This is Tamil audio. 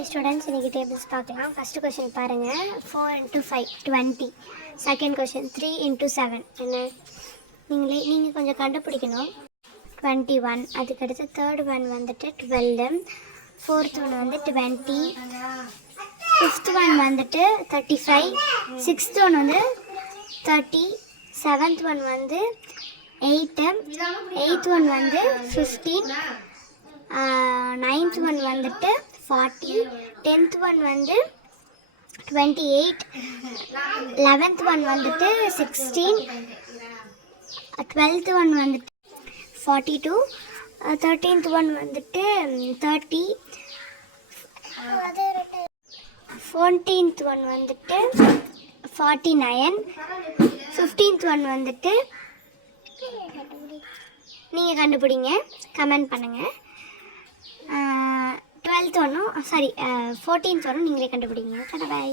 ஹாய் ஸ்டூடெண்ட்ஸ், இன்றைக்கி டேபிள்ஸ் பார்க்கலாம். ஃபஸ்ட்டு கொஷின் பாருங்கள். 4 × 5 20. செகண்ட் கொஷின் 3 × 7 என்ன நீங்கள் கொஞ்சம் கண்டுபிடிக்கணும். 21. அதுக்கடுத்து தேர்ட் ஒன் வந்துட்டு 12. ஃபோர்த் ஒன் வந்து 20. ஃபிஃப்த் ஒன் வந்துட்டு 35. சிக்ஸ்த் ஒன் வந்து 30. செவன்த் ஒன் வந்து 8. எயித் ஒன் வந்து 15. நைன்த் ஒன் வந்துட்டு 40. 10th ஒன் வந்து 28. 11th ஒன் வந்துட்டு 16. 12th ஒன் வந்துட்டு 42. 13th ஒன் வந்துட்டு 30. 14th ஒன் வந்துட்டு 49. 15th ஒன் வந்துட்டு நீங்கள் கண்டுபிடிங்க, கமெண்ட் பண்ணுங்கள். 14th ஒன்றும் நீங்களே கண்டுபிடிங்க. பாய்.